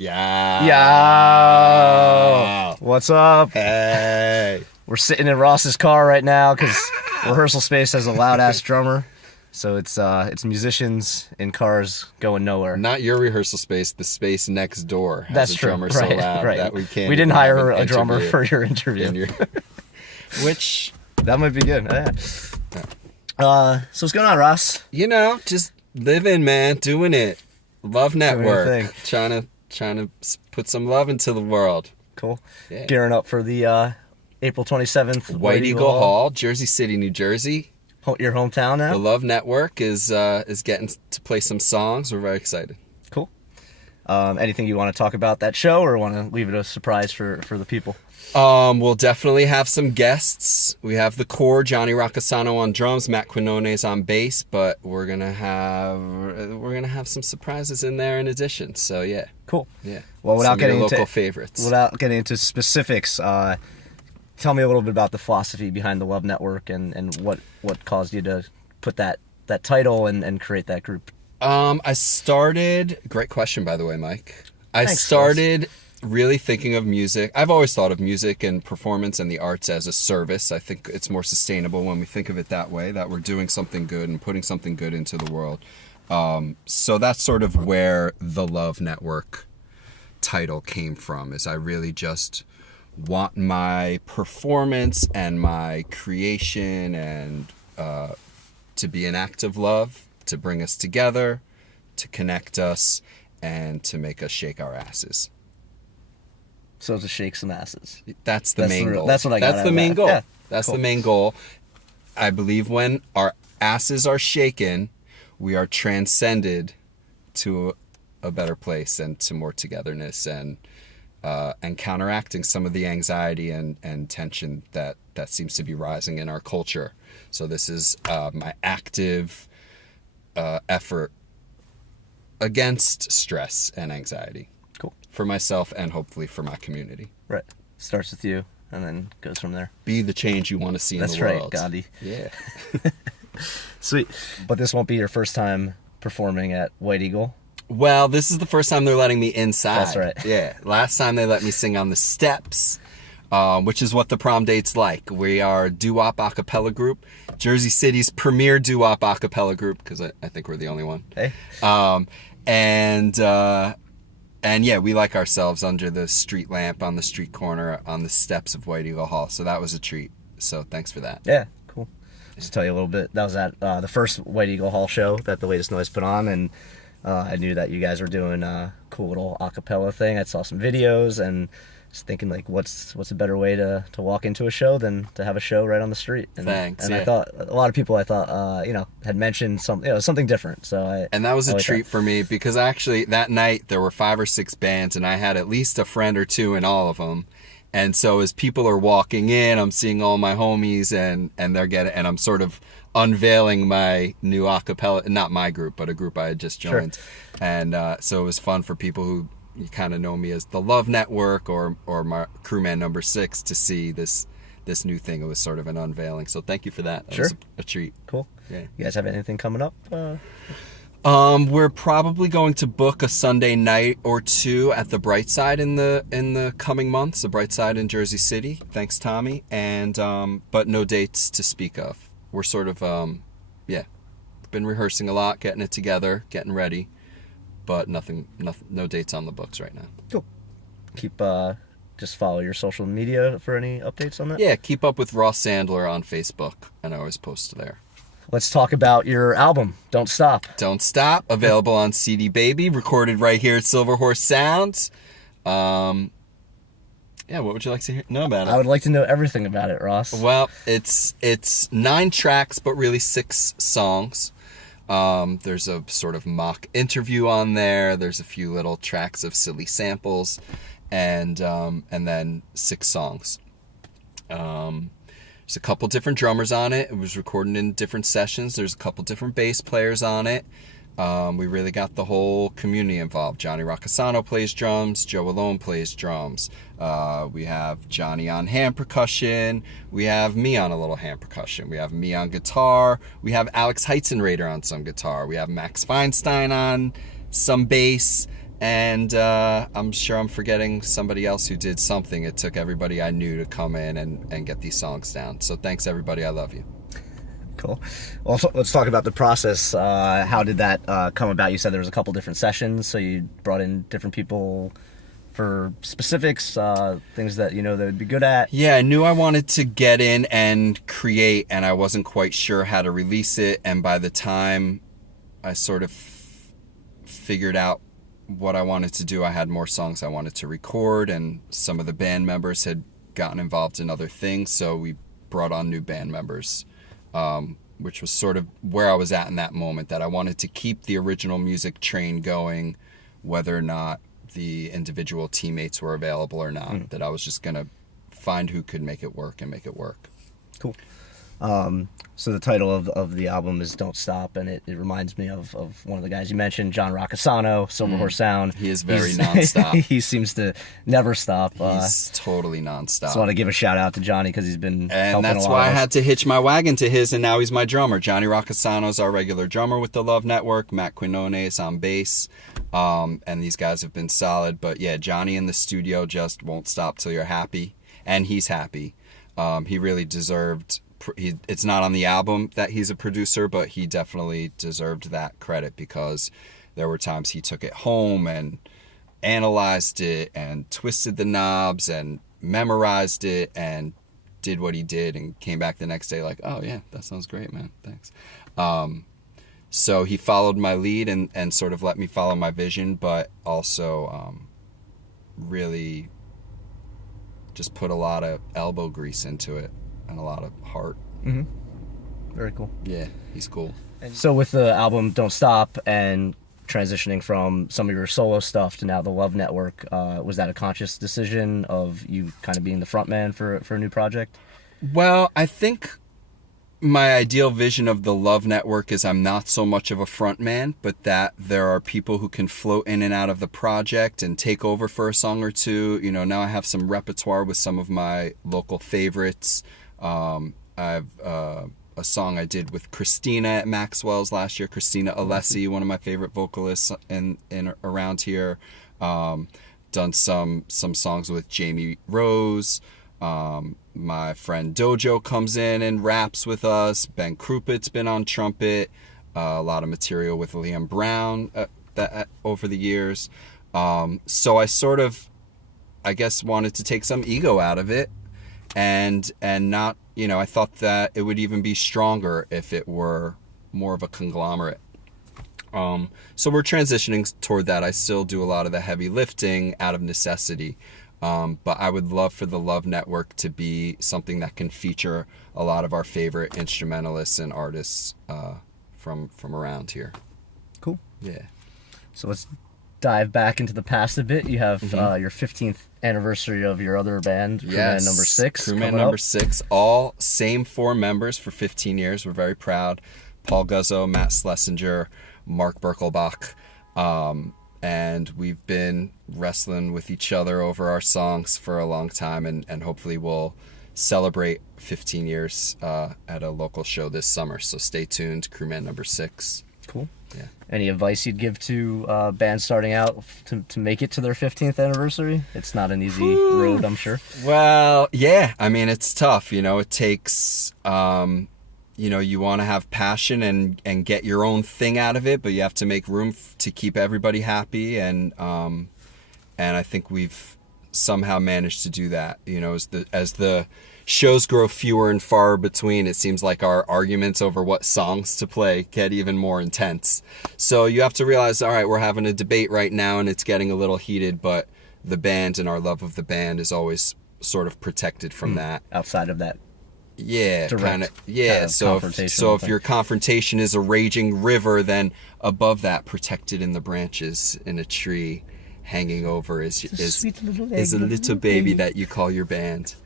Yeah. Yo! What's up? Hey. We're sitting in Ross's car right now because rehearsal space has a loud-ass drummer. So it's musicians in cars going nowhere. Not your rehearsal space, the space next door has That's a true. drummer so loud that we can't. We didn't even have hire an a drummer interview for your interview. Which, that might be good. Yeah. So what's going on, Ross? just living, man, doing it. Love Network. Doing Trying to put some love into the world. Cool. Yeah. Gearing up for the April 27th White Eagle Hall, Jersey City, New Jersey. Your hometown now? The Love Network is getting to play some songs. We're very excited. Cool. Anything you want to talk about that show, or want to leave it a surprise for the people? We'll definitely have some guests. We have the core, Johnny Roccasano on drums, Matt Quinones on bass, but we're gonna have some surprises in there in addition. So yeah. Cool. Yeah. Well, without getting into local favorites. Without getting into specifics, tell me a little bit about the philosophy behind the Love Network and what caused you to put that title and create that group. Great question, by the way, Mike. Thanks, I started really thinking of music. I've always thought of music and performance and the arts as a service. I think it's more sustainable when we think of it that way, that we're doing something good and putting something good into the world. So that's sort of where the Love Network title came from, is I really just want my performance and my creation and to be an act of love, to bring us together, to connect us, and to make us shake our asses. So to shake some asses. That's the main goal. That's what I got. That's the main goal. Yeah. That's Cool. the main goal. I believe when our asses are shaken, we are transcended to a better place and to more togetherness and counteracting some of the anxiety and tension that seems to be rising in our culture. So this is my active effort against stress and anxiety. Cool. For myself and hopefully for my community. Right. Starts with you and then goes from there. Be the change you want to see in the world. That's right, Gandhi. Yeah. Sweet. But this won't be your first time performing at White Eagle? Well, this is the first time they're letting me inside. That's right. Yeah. Last time they let me sing on the steps, which is what the prom date's like. We are a doo-wop acapella group, Jersey City's premier doo-wop acapella group, because I think we're the only one. Hey. And yeah, we like ourselves under the street lamp on the street corner on the steps of White Eagle Hall. So that was a treat. So thanks for that. Yeah, cool. Just tell you a little bit. That was at the first White Eagle Hall show that the Latest Noise put on, and I knew that you guys were doing a cool little acapella thing. I saw some videos and was thinking, like, what's a better way to walk into a show than to have a show right on the street? And, Thanks. And yeah. I thought a lot of people had mentioned something different. So and that was a like treat for me, because actually that night there were 5 or 6 bands and I had at least a friend or two in all of them. And so as people are walking in, I'm seeing all my homies and I'm sort of unveiling my new acapella, not my group, but a group I had just joined. Sure. And so it was fun for people who you kind of know me as the Love Network or my crewman number 6 to see this new thing. It was sort of an unveiling. So thank you for that. That was a treat. Cool. Yeah. You guys have anything coming up? We're probably going to book a Sunday night or two at the Bright Side in the coming months. The Bright Side in Jersey City. Thanks, Tommy. And but no dates to speak of. We're sort of been rehearsing a lot, getting it together, getting ready, but nothing, no dates on the books right now. Cool. Keep just follow your social media for any updates on that. Yeah, keep up with Ross Sandler on Facebook, and I always post there. Let's talk about your album, Don't Stop. Don't Stop, available on CD Baby, recorded right here at Silver Horse Sounds. Yeah, what would you like to know about it? I would like to know everything about it, Ross. Well, it's 9 tracks, but really 6 songs. There's a sort of mock interview on there. There's a few little tracks of silly samples, and then 6 songs. There's a couple different drummers on it. It was recorded in different sessions. There's a couple different bass players on it. We really got the whole community involved. Johnny Roccasano plays drums. Joe Alone plays drums. We have Johnny on hand percussion. We have me on a little hand percussion. We have me on guitar. We have Alex Heitzenrader on some guitar. We have Max Feinstein on some bass. And I'm sure I'm forgetting somebody else who did something. It took everybody I knew to come in and get these songs down. So thanks, everybody. I love you. Cool. Well, so let's talk about the process. How did that come about? You said there was a couple different sessions, so you brought in different people for specifics, things that you know they would be good at. Yeah, I knew I wanted to get in and create, and I wasn't quite sure how to release it. And by the time I sort of figured out what I wanted to do, I had more songs I wanted to record, and some of the band members had gotten involved in other things, so we brought on new band members, which was sort of where I was at in that moment, that I wanted to keep the original music train going, whether or not the individual teammates were available or not, that I was just going to find who could make it work and make it work. Cool. So the title of the album is Don't Stop, and it reminds me of one of the guys you mentioned, John Roccasano, Silver Horse Sound. He is very nonstop. He seems to never stop. He's totally nonstop. Just want to give a shout out to Johnny because he's been and helping that's a lot why I of us. had to hitch my wagon to his, and now he's my drummer. Johnny Roccasano's our regular drummer with the Love Network. Matt Quinone is on bass, and these guys have been solid. But yeah, Johnny in the studio just won't stop till you're happy, and he's happy. He really deserved. It's not on the album that he's a producer, but he definitely deserved that credit, because there were times he took it home and analyzed it and twisted the knobs and memorized it and did what he did and came back the next day like, oh yeah, that sounds great, man, thanks. So he followed my lead and sort of let me follow my vision, but also really just put a lot of elbow grease into it and a lot of heart. Mm-hmm. Very cool. Yeah, he's cool. So with the album Don't Stop and transitioning from some of your solo stuff to now the Love Network, was that a conscious decision of you kind of being the front man for a new project? Well, I think my ideal vision of the Love Network is I'm not so much of a front man, but that there are people who can float in and out of the project and take over for a song or two. You know, now I have some repertoire with some of my local favorites. I've a song I did with Christina at Maxwell's last year, Christina Alessi, one of my favorite vocalists in around here. Done some songs with Jamie Rose. My friend Dojo comes in and raps with us. Ben Krupit's been on trumpet. A lot of material with Liam Brown over the years. So I sort of, I guess, wanted to take some ego out of it. And not, you know, I thought that it would even be stronger if it were more of a conglomerate. So we're transitioning toward that. I still do a lot of the heavy lifting out of necessity. But I would love for the Love Network to be something that can feature a lot of our favorite instrumentalists and artists from around here. Cool. Yeah. So let's dive back into the past a bit. You have your 15th anniversary of your other band, Crewman Number 6. Crewman Number 6. All same 4 members for 15 years. We're very proud. Paul Guzzo, Matt Schlesinger, Mark Birkelbach. And we've been wrestling with each other over our songs for a long time, and hopefully we'll celebrate 15 years at a local show this summer. So stay tuned, Crewman Number 6. Cool. Yeah. Any advice you'd give to bands starting out to make it to their 15th anniversary? It's not an easy road, I'm sure. Well, yeah. I mean, it's tough. You know, it takes, you know, you want to have passion and get your own thing out of it, but you have to make room to keep everybody happy. And I think we've somehow managed to do that. You know, as the shows grow fewer and far between, it seems like our arguments over what songs to play get even more intense. So you have to realize, all right, we're having a debate right now and it's getting a little heated, but the band and our love of the band is always sort of protected from that. Outside of that. Yeah, Kind of so if your confrontation is a raging river, then above that, protected in the branches in a tree hanging over is a little baby that you call your band.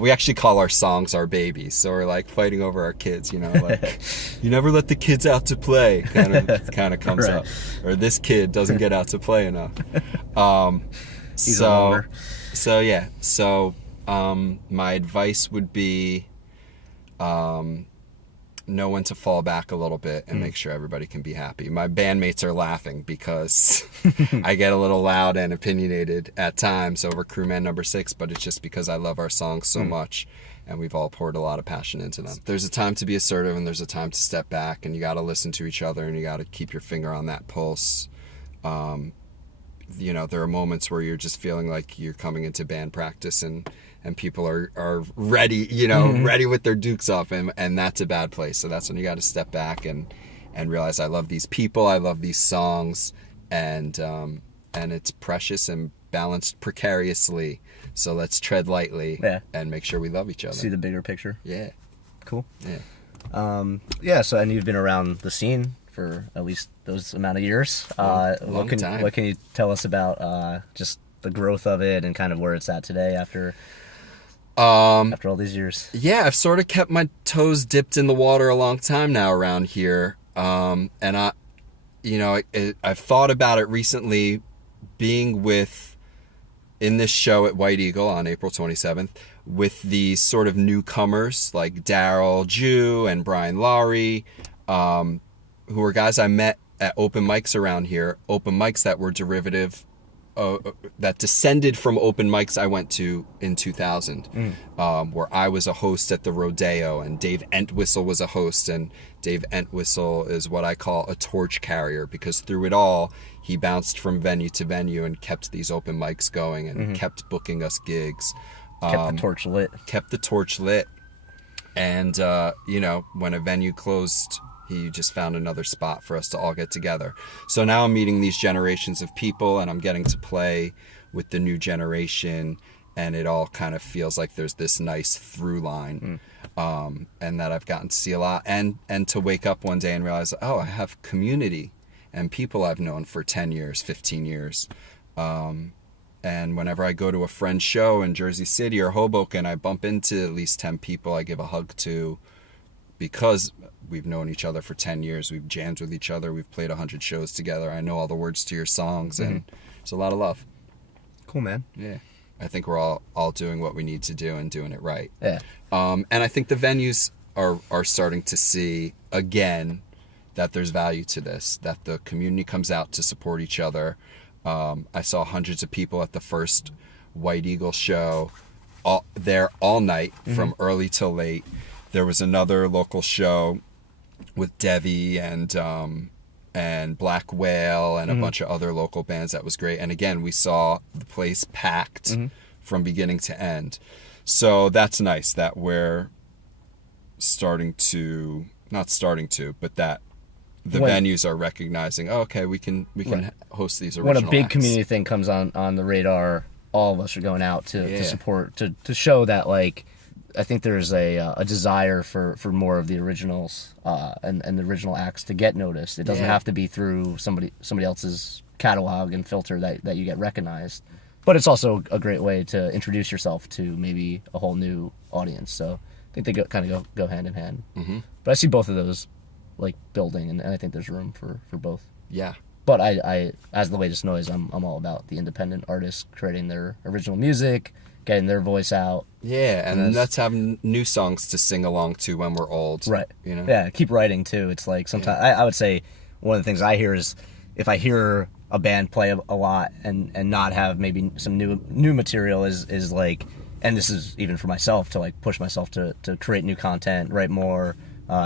We actually call our songs our babies, so we're like fighting over our kids, you know, like you never let the kids out to play, kind of comes Right. up, or this kid doesn't get out to play enough. He's a loner. So my advice would be, know when to fall back a little bit and make sure everybody can be happy. My bandmates are laughing because I get a little loud and opinionated at times over Crewman number 6, but it's just because I love our songs so much, and we've all poured a lot of passion into them. There's a time to be assertive, and there's a time to step back, and you got to listen to each other, and you got to keep your finger on that pulse. You know, there are moments where you're just feeling like you're coming into band practice and people are ready, you know, ready with their dukes off, and that's a bad place. So that's when you got to step back and realize I love these people, I love these songs, and it's precious and balanced precariously. So let's tread lightly and make sure we love each other. See the bigger picture. Yeah. Cool. Yeah. Yeah. So, and you've been around the scene for at least those amount of years. Long time. What can you tell us about just the growth of it and kind of where it's at today after all these years? Yeah, I've sort of kept my toes dipped in the water a long time now around here. And I've thought about it recently, being in this show at White Eagle on April 27th with these sort of newcomers like Daryl Jew and Brian Laurie, who are guys I met at open mics around here, open mics that were derivative, that descended from open mics I went to in 2000, where I was a host at the Rodeo, and Dave Entwistle was a host, and Dave Entwistle is what I call a torch carrier, because through it all, he bounced from venue to venue and kept these open mics going and kept booking us gigs. Kept the torch lit. Kept the torch lit. And, when a venue closed, he just found another spot for us to all get together. So now I'm meeting these generations of people, and I'm getting to play with the new generation, and it all kind of feels like there's this nice through line, and that I've gotten to see a lot, and to wake up one day and realize, oh, I have community and people I've known for 10 years, 15 years. And whenever I go to a friend's show in Jersey City or Hoboken, I bump into at least 10 people I give a hug to, because we've known each other for 10 years. We've jammed with each other. We've played 100 shows together. I know all the words to your songs, and there's a lot of love. Cool, man. Yeah. I think we're all doing what we need to do and doing it right. Yeah. And I think the venues are starting to see, again, that there's value to this, that the community comes out to support each other. I saw hundreds of people at the first White Eagle show there all night, from early till late. There was another local show with Devi and Black Whale and a bunch of other local bands that was great. And again, we saw the place packed from beginning to end. So that's nice that we're but that the venues are recognizing, oh, okay, we can host these original When a big acts. community thing comes on the radar, all of us are going out to support, to show that, like, I think there's a desire for more of the originals and the original acts to get noticed. It doesn't have to be through somebody else's catalog and filter that you get recognized. But it's also a great way to introduce yourself to maybe a whole new audience. So I think they kind of go hand in hand. But I see both of those like building, and I think there's room for both. Yeah. But I as the latest noise, I'm all about the independent artists creating their original music, getting their voice out. Yeah, and let's have new songs to sing along to when we're old. Right. You know? Yeah, keep writing too. It's like sometimes I would say one of the things I hear is if I hear a band play a lot and not have maybe some new material is like, and this is even for myself, to like push myself to create new content, write more,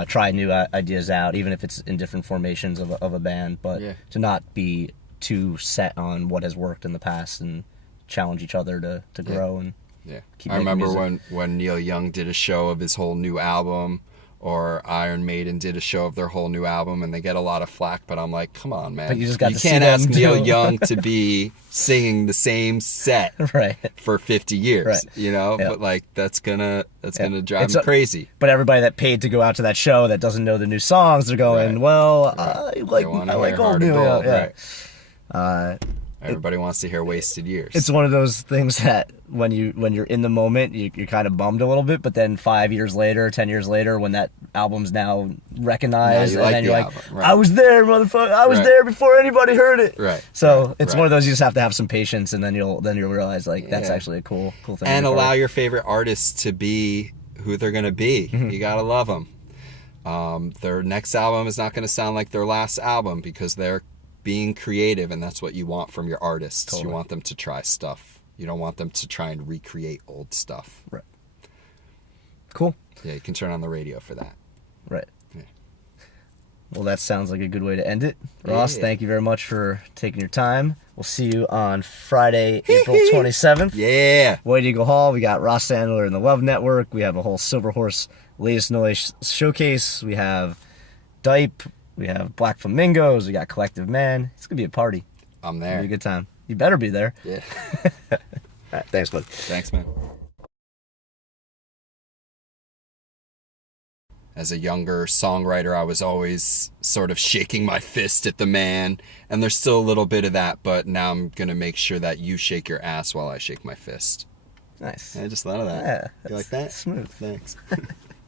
try new ideas out, even if it's in different formations of a band, but to not be too set on what has worked in the past and challenge each other to grow and keep I remember music. when Neil Young did a show of his whole new album, or Iron Maiden did a show of their whole new album, and they get a lot of flack, but I'm like, come on, man. But you just got to see can't them ask Neil do- Young to be singing the same set Right. for 50 years, Right. you know? Yeah. But like that's gonna drive me crazy. But everybody that paid to go out to that show that doesn't know the new songs, they're going, well, I like hear old Hard and Neil Bold, Young. right. Everybody wants to hear Wasted Years. It's one of those things that when you're in the moment, you're kind of bummed a little bit, but then 5 years later, 10 years later, when that album's now recognized, Now you like then the you're album, like, right. I was there, motherfucker. I was Right. there before anybody heard it. Right. So it's Right. one of those you just have to have some patience, and then you'll realize like that's Yeah. actually a cool thing. And to be part allow of. your favorite artists to be who they're going to be. You got to love them. Their next album is not going to sound like their last album because they're being creative, and that's what you want from your artists. Totally. You want them to try stuff. You don't want them to try and recreate old stuff. Right. Cool. Yeah, you can turn on the radio for that. Right. Yeah. Well, that sounds like a good way to end it. Ross, Yeah. thank you very much for taking your time. We'll see you on Friday, April 27th. Yeah. White Eagle Hall. We got Ross Sandler and the Love Network. We have a whole Silver Horse Latest Noise showcase. We have Dipe. We have Black Flamingos. We got Collective Man. It's going to be a party. I'm It'll there. be a good time. You better be there. Yeah. All right, thanks, bud. Thanks, man. As a younger songwriter, I was always sort of shaking my fist at the man, and there's still a little bit of that, but now I'm going to make sure that you shake your ass while I shake my fist. Nice. I just thought of that. Yeah, You like that? smooth. Thanks.